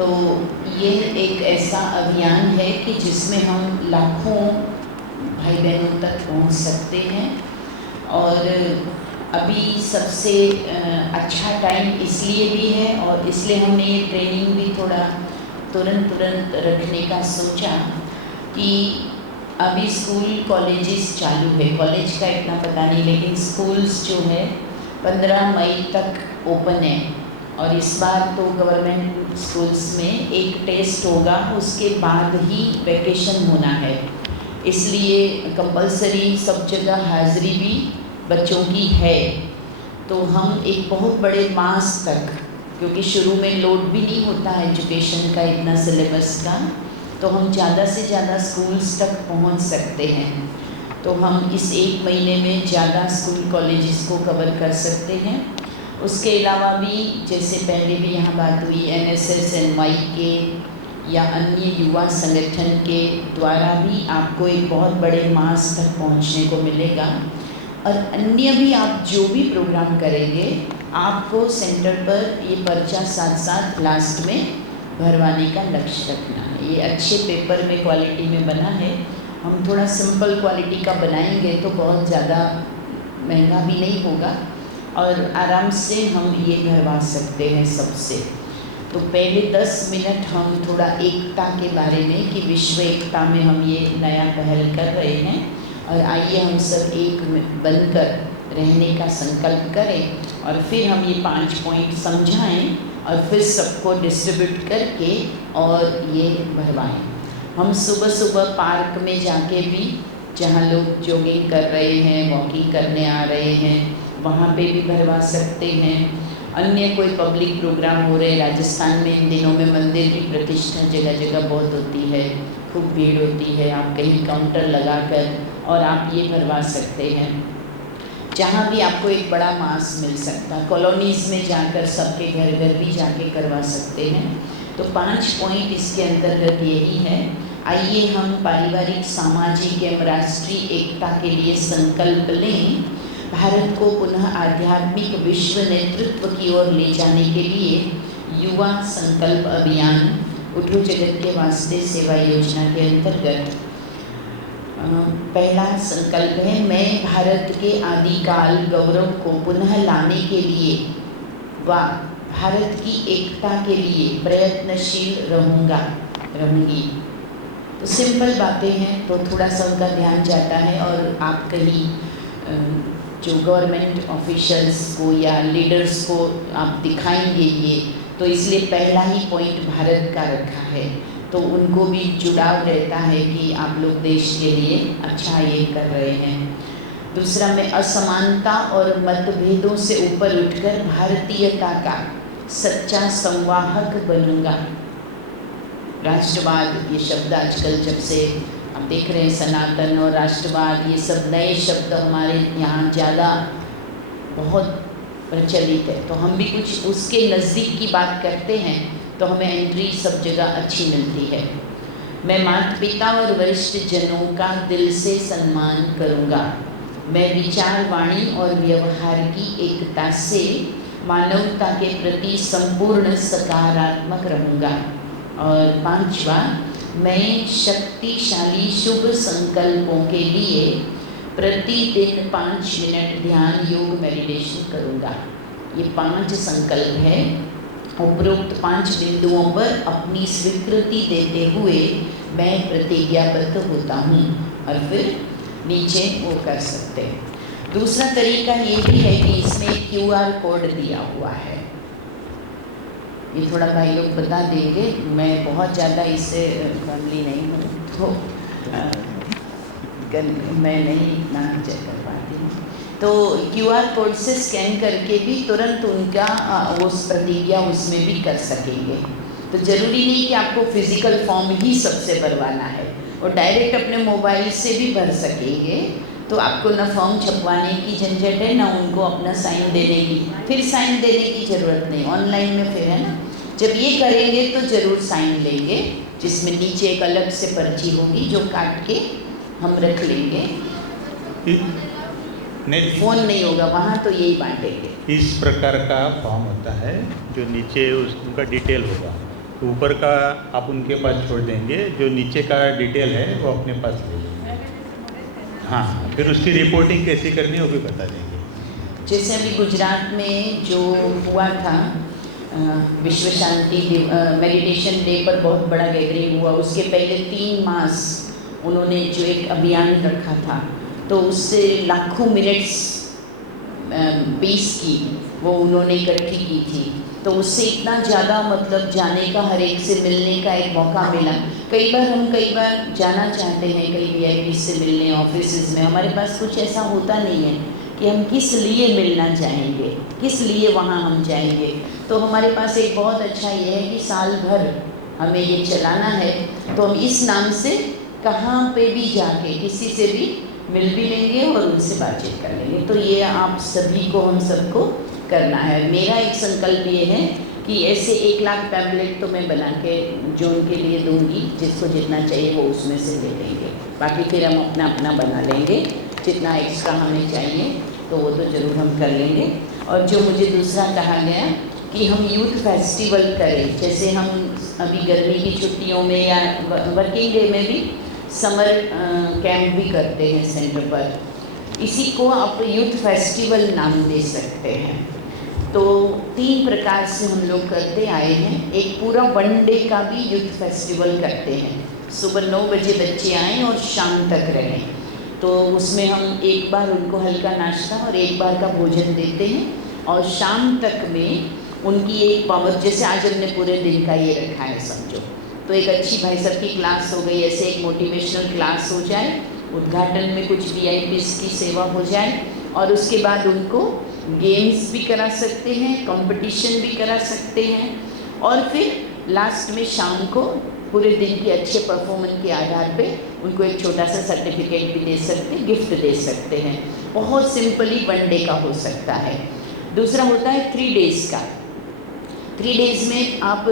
तो ये एक ऐसा अभियान है कि जिसमें हम लाखों भाई बहनों तक पहुंच सकते हैं। और अभी सबसे अच्छा टाइम इसलिए भी है और इसलिए हमने ये ट्रेनिंग भी थोड़ा तुरंत रखने का सोचा कि अभी स्कूल कॉलेजेस चालू है। कॉलेज का इतना पता नहीं, लेकिन स्कूल्स जो है 15 मई तक ओपन है। और इस बार तो गवर्नमेंट स्कूल्स में एक टेस्ट होगा, उसके बाद ही वैकेशन होना है। इसलिए कंपलसरी सब जगह हाज़िरी भी बच्चों की है। तो हम एक बहुत बड़े मास तक, क्योंकि शुरू में लोड भी नहीं होता है एजुकेशन का इतना सिलेबस का, तो हम ज़्यादा से ज़्यादा स्कूल्स तक पहुंच सकते हैं। तो हम इस एक महीने में ज़्यादा स्कूल कॉलेजेस को कवर कर सकते हैं। उसके अलावा भी जैसे पहले भी यहाँ बात हुई, NSS NY के या अन्य युवा संगठन के द्वारा भी आपको एक बहुत बड़े मास तक पहुँचने को मिलेगा। और अन्य भी आप जो भी प्रोग्राम करेंगे, आपको सेंटर पर ये पर्चा साथ साथ लास्ट में भरवाने का लक्ष्य रखना है। ये अच्छे पेपर में क्वालिटी में बना है। हम थोड़ा सिंपल क्वालिटी का बनाएंगे तो बहुत ज़्यादा महंगा भी नहीं होगा और आराम से हम ये भरवा सकते हैं सबसे। तो पहले 10 मिनट हम थोड़ा एकता के बारे में कि विश्व एकता में हम ये नया पहल कर रहे हैं, और आइए हम सब एक बनकर रहने का संकल्प करें और फिर हम ये 5 पॉइंट समझाएं और फिर सबको डिस्ट्रीब्यूट करके और ये भरवाएं। हम सुबह सुबह पार्क में जाके भी, जहाँ लोग जॉगिंग कर रहे हैं, वॉकिंग करने आ रहे हैं, वहाँ पे भी भरवा सकते हैं। अन्य कोई पब्लिक प्रोग्राम हो रहे, राजस्थान में इन दिनों में मंदिर की प्रतिष्ठा जगह जगह बहुत होती है, खूब भीड़ होती है, आप कहीं काउंटर लगाकर और आप ये भरवा सकते हैं। जहाँ भी आपको एक बड़ा मास मिल सकता, कॉलोनीज़ में जाकर सबके घर घर भी जाके करवा सकते हैं। तो 5 पॉइंट इसके अंतर्गत यही है। आइए हम पारिवारिक, सामाजिक एवं राष्ट्रीय एकता के लिए संकल्प लें। भारत को पुनः आध्यात्मिक विश्व नेतृत्व की ओर ले जाने के लिए युवा संकल्प अभियान उठो जगत के वास्ते सेवा योजना के अंतर्गत पहला संकल्प है, मैं भारत के आदिकाल गौरव को पुनः लाने के लिए व भारत की एकता के लिए प्रयत्नशील रहूँगी। तो सिंपल बातें हैं, तो थोड़ा सा उनका ध्यान जाता है और आप कहीं जो गवर्नमेंट ऑफिशियल्स को या लीडर्स को आप दिखाएंगे ये, तो इसलिए पहला ही पॉइंट भारत का रखा है, तो उनको भी जुड़ाव रहता है कि आप लोग देश के लिए अच्छा ये कर रहे हैं। दूसरा, मैं असमानता और मतभेदों से ऊपर उठकर भारतीयता का सच्चा संवाहक बनूंगा। राष्ट्रवाद, ये शब्द आजकल जब से आप देख रहे हैं, सनातन और राष्ट्रवाद, ये सब नए शब्द हमारे यहाँ ज़्यादा बहुत प्रचलित है, तो हम भी कुछ उसके नज़दीक की बात करते हैं तो हमें एंट्री सब जगह अच्छी मिलती है। मैं माता पिता और वरिष्ठ जनों का दिल से सम्मान करूँगा। मैं विचार, वाणी और व्यवहार की एकता से मानवता के प्रति संपूर्ण सकारात्मक रहूँगा। और 5वां, मैं शक्तिशाली शुभ संकल्पों के लिए प्रतिदिन 5 मिनट ध्यान, योग, मेडिटेशन करूँगा। ये 5 संकल्प है। उपरोक्त 5 बिंदुओं पर अपनी स्वीकृति देते हुए मैं प्रतिज्ञाबद्ध होता हूँ, और फिर नीचे वो कर सकते हैं। दूसरा तरीका ये भी है कि इसमें QR कोड दिया हुआ है, ये थोड़ा भाई लोग बता देंगे, मैं बहुत ज़्यादा इससे फैमिली नहीं हूँ, तो मैं नहीं इतना चेक कर पाती हूँ। तो QR कोड से स्कैन करके भी तुरंत उनका उस प्रतिज्ञा उसमें भी कर सकेंगे। तो ज़रूरी नहीं कि आपको फिज़िकल फॉर्म ही सबसे भरवाना है, और डायरेक्ट अपने मोबाइल से भी भर सकेंगे। तो आपको ना फॉर्म छपवाने की झंझट है, ना उनको अपना साइन देने की, फिर साइन देने की ज़रूरत नहीं, ऑनलाइन में फिर है ना। जब ये करेंगे तो ज़रूर साइन लेंगे, जिसमें नीचे एक अलग से पर्ची होगी जो काट के हम रख लेंगे। नहीं, फ़ोन नहीं होगा वहाँ, तो यही बांटेंगे। इस प्रकार का फॉर्म होता है जो नीचे उनका डिटेल होगा, तो ऊपर का आप उनके पास छोड़ देंगे, जो नीचे का डिटेल है वो अपने पास ले लेंगे। हाँ, फिर उसकी रिपोर्टिंग कैसी करनी है वो भी बता देंगे। जैसे अभी गुजरात में जो हुआ था विश्व शांति मेडिटेशन डे पर बहुत बड़ा गैदरिंग हुआ, उसके पहले 3 मास उन्होंने जो एक अभियान रखा था, तो उससे लाखों मिनट्स पीस की वो उन्होंने इकट्ठी की थी। तो उससे इतना ज़्यादा मतलब जाने का, हर एक से मिलने का एक मौका मिला। कई बार जाना चाहते हैं कई VIP से मिलने, ऑफिस में हमारे पास कुछ ऐसा होता नहीं है कि हम किस लिए मिलना चाहेंगे, किस लिए वहाँ हम जाएंगे। तो हमारे पास एक बहुत अच्छा ये है कि साल भर हमें ये चलाना है, तो हम इस नाम से कहाँ पे भी जाके किसी से भी मिल भी लेंगे और उनसे बातचीत कर लेंगे। तो ये आप सभी को, हम सबको करना है। मेरा एक संकल्प ये है कि ऐसे 1 लाख पैम्पलेट तो मैं बना के जो उनके लिए दूंगी, जिसको जितना चाहिए वो उसमें से ले लेंगे, बाकी फिर हम अपना अपना बना लेंगे। जितना एक्स्ट्रा हमें चाहिए तो वो तो ज़रूर हम कर लेंगे। और जो मुझे दूसरा कहा गया कि हम यूथ फेस्टिवल करें, जैसे हम अभी गर्मी की छुट्टियों में या वर्किंग डे में भी समर कैंप भी करते हैं सेंटर पर, इसी को आप यूथ फेस्टिवल नाम दे सकते हैं। तो 3 प्रकार से हम लोग करते आए हैं। एक पूरा 1 डे का भी यूथ फेस्टिवल करते हैं, सुबह 9 बजे बच्चे आएँ और शाम तक रहें। तो उसमें हम एक बार उनको हल्का नाश्ता और एक बार का भोजन देते हैं, और शाम तक में उनकी एक पावर, जैसे आज हमने पूरे दिन का ये रखा है समझो, तो एक अच्छी भाई साहब की क्लास हो गई, ऐसे एक मोटिवेशनल क्लास हो जाए, उद्घाटन में कुछ VIPs की सेवा हो जाए, और उसके बाद उनको गेम्स भी करा सकते हैं, कंपटीशन भी करा सकते हैं, और फिर लास्ट में शाम को पूरे दिन की अच्छे परफॉर्मेंस के आधार पे उनको एक छोटा सा सर्टिफिकेट भी दे सकते हैं, गिफ्ट दे सकते हैं। बहुत सिंपली 1 डे का हो सकता है। दूसरा होता है 3 डेज़ का। 3 डेज़ में आप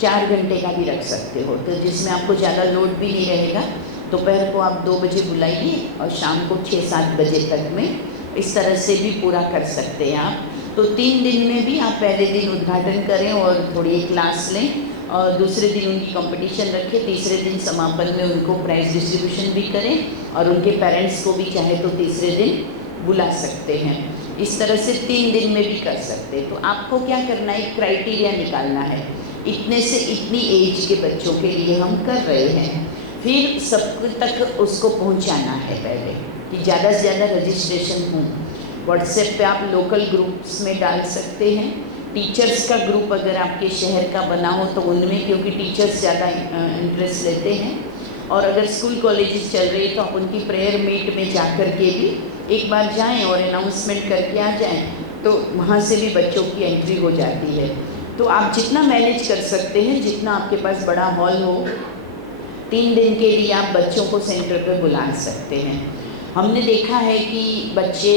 4 घंटे का भी रख सकते हो, तो जिसमें आपको ज़्यादा लोड भी नहीं रहेगा। दोपहर को आप 2 बजे बुलाइए और शाम को 6-7 बजे तक में, इस तरह से भी पूरा कर सकते हैं आप। तो 3 दिन में भी आप पहले दिन उद्घाटन करें और थोड़ी एक क्लास लें, और दूसरे दिन उनकी कंपटीशन रखें, तीसरे दिन समापन में उनको प्राइज़ डिस्ट्रीब्यूशन भी करें, और उनके पेरेंट्स को भी चाहे तो तीसरे दिन बुला सकते हैं। इस तरह से 3 दिन में भी कर सकते हैं। तो आपको क्या करना है, एक क्राइटेरिया निकालना है, इतने से इतनी एज के बच्चों के लिए हम कर रहे हैं, फिर सब तक उसको पहुंचाना है पहले, कि ज़्यादा से ज़्यादा रजिस्ट्रेशन हो। व्हाट्सएप पे आप लोकल ग्रुप्स में डाल सकते हैं, टीचर्स का ग्रुप अगर आपके शहर का बना हो तो उनमें, क्योंकि टीचर्स ज़्यादा इंटरेस्ट लेते हैं, और अगर स्कूल कॉलेजेस चल रही है तो आप उनकी प्रेयर मीट में जा कर के भी एक बार जाएं और अनाउंसमेंट करके आ जाएं, तो वहाँ से भी बच्चों की एंट्री हो जाती है। तो आप जितना मैनेज कर सकते हैं, जितना आपके पास बड़ा हॉल हो, 3 दिन के लिए आप बच्चों को सेंटर पर बुला सकते हैं। हमने देखा है कि बच्चे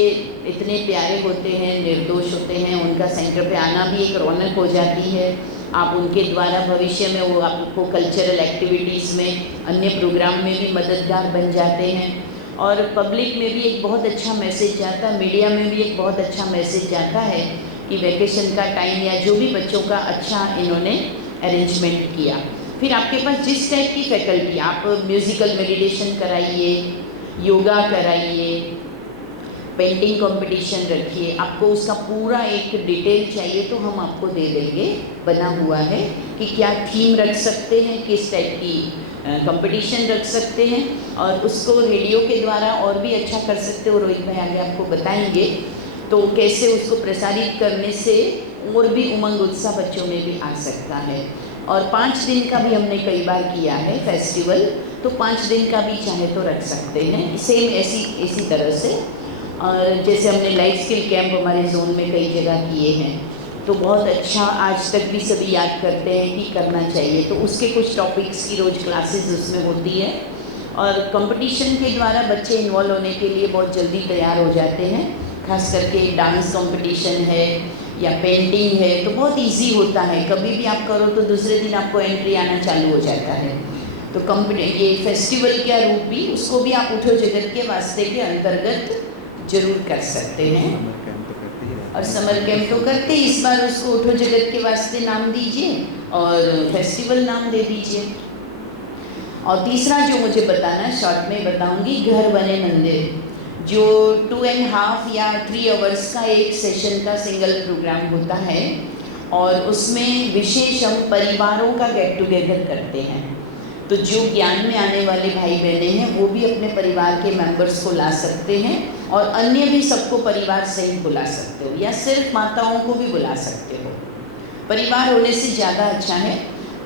इतने प्यारे होते हैं, निर्दोष होते हैं, उनका सेंटर पे आना भी एक रौनक हो जाती है। आप उनके द्वारा भविष्य में वो आपको कल्चरल एक्टिविटीज़ में, अन्य प्रोग्राम में भी मददगार बन जाते हैं, और पब्लिक में भी एक बहुत अच्छा मैसेज जाता है, मीडिया में भी एक बहुत अच्छा मैसेज जाता है कि वैकेशन का टाइम या जो भी बच्चों का अच्छा इन्होंने अरेंजमेंट किया। फिर आपके पास जिस टाइप की फैकल्टी, आप म्यूज़िकल मेडिटेशन कराइए, योगा कराइए, पेंटिंग कंपटीशन रखिए, आपको उसका पूरा एक डिटेल चाहिए तो हम आपको दे देंगे, बना हुआ है कि क्या थीम रख सकते हैं, किस टाइप की कंपटीशन रख सकते हैं, और उसको रेडियो के द्वारा और भी अच्छा कर सकते हो। रोहित भाई आगे आपको बताएंगे तो कैसे उसको प्रसारित करने से और भी उमंग उत्साह बच्चों में भी आ सकता है। और 5 दिन का भी हमने कई बार किया है फेस्टिवल, तो 5 दिन का भी चाहे तो रख सकते हैं, सेम इसी तरह से। और जैसे हमने लाइफ स्किल कैंप हमारे जोन में कई जगह किए हैं, तो बहुत अच्छा आज तक भी सभी याद करते हैं कि करना चाहिए। तो उसके कुछ टॉपिक्स की रोज़ क्लासेस उसमें होती है, और कंपटीशन के द्वारा बच्चे इन्वॉल्व होने के लिए बहुत जल्दी तैयार हो जाते हैं। खास करके डांस कंपटीशन है या पेंटिंग है तो बहुत इजी होता है, कभी भी आप करो तो दूसरे दिन आपको एंट्री आना चालू हो जाता है। तो ये फेस्टिवल का रूप भी, उसको भी आप उठो जगत के वास्ते के अंतर्गत जरूर कर सकते हैं। और समर कैंप तो करते, इस बार उसको उठो जगत के वास्ते नाम दीजिए, और फेस्टिवल नाम दे दीजिए। और तीसरा जो मुझे बताना है, शॉर्ट में बताऊंगी, घर बने मंदिर, जो 2.5 या 3 आवर्स का एक सेशन का सिंगल प्रोग्राम होता है और उसमें विशेष हम परिवारों का गेट टुगेदर करते हैं। तो जो ज्ञान में आने वाले भाई बहनें हैं वो भी अपने परिवार के मेंबर्स को ला सकते हैं और अन्य भी सबको परिवार सहित बुला सकते हो, या सिर्फ माताओं को भी बुला सकते हो। परिवार होने से ज़्यादा अच्छा है।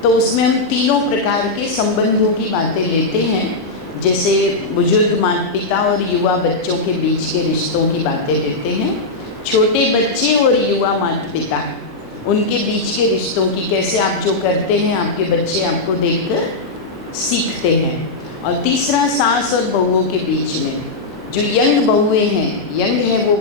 तो उसमें हम तीनों प्रकार के संबंधों की बातें लेते हैं, जैसे बुजुर्ग माता पिता और युवा बच्चों के बीच के रिश्तों की बातें लेते हैं, छोटे बच्चे और युवा माता पिता उनके बीच के रिश्तों की, कैसे आप जो करते हैं आपके बच्चे आपको देखकर सीखते हैं, और तीसरा सास और बहुओं के बीच में, जो यंग बहुएं हैं, यंग है वो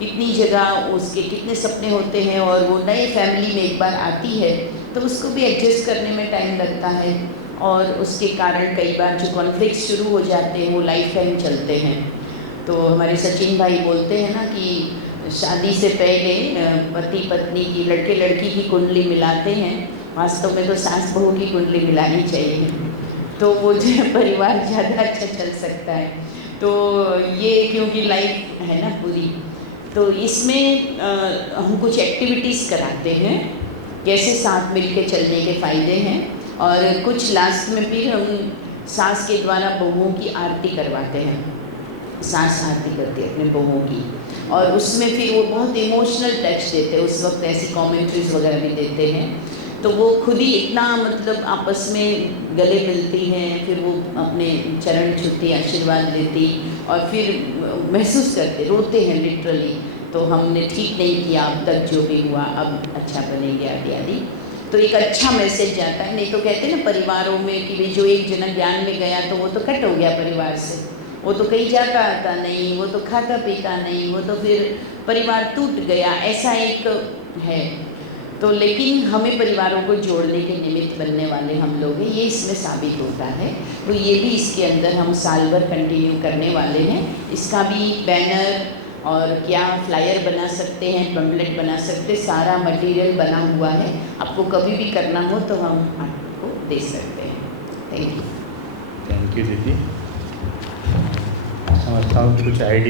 कितनी जगह उसके कितने सपने होते हैं और वो नए फैमिली में एक बार आती है तो उसको भी एडजस्ट करने में टाइम लगता है और उसके कारण कई बार जो कॉन्फ्लिक्ट शुरू हो जाते हैं वो लाइफ टाइम चलते हैं। तो हमारे सचिन भाई बोलते हैं ना कि शादी से पहले पति पत्नी की, लड़के लड़की की कुंडली मिलाते हैं, वास्तव में तो सास बहू की कुंडली मिलानी चाहिए, तो वो जो परिवार ज़्यादा अच्छा चल सकता है। तो ये क्योंकि लाइफ है ना पूरी, तो इसमें हम कुछ एक्टिविटीज़ कराते हैं, कैसे साथ मिलके चलने के फ़ायदे हैं, और कुछ लास्ट में फिर हम सास के द्वारा बहुओं की आरती करवाते हैं। सास आरती करती है अपने बहुओं की, और उसमें फिर वो बहुत इमोशनल टच देते हैं, उस वक्त ऐसी कमेंट्रीज वगैरह भी देते हैं, तो वो खुद ही इतना मतलब आपस में गले मिलती हैं, फिर वो अपने चरण छूती, आशीर्वाद लेती और फिर महसूस करते, रोते हैं लिटरली, तो हमने ठीक नहीं किया अब तक जो भी हुआ, अब अच्छा बनेंगे आदि आदि। तो एक अच्छा मैसेज जाता है। नहीं तो कहते हैं ना परिवारों में कि भाई जो एक जना ज्ञान में गया तो वो तो कट हो गया परिवार से, वो तो कहीं जाता आता नहीं, वो तो खाता पीता नहीं, वो तो फिर परिवार टूट गया, ऐसा एक है। तो लेकिन हमें परिवारों को जोड़ने के निमित्त बनने वाले हम लोग हैं, ये इसमें साबित होता है। तो ये भी इसके अंदर हम साल भर कंटिन्यू करने वाले हैं। इसका भी बैनर और क्या फ्लायर बना सकते हैं, पैम्फलेट बना सकते, सारा मटेरियल बना हुआ है, आपको कभी भी करना हो तो हम आपको दे सकते हैं। थैंक यू दीदी। समझता हूँ कुछ आइडिया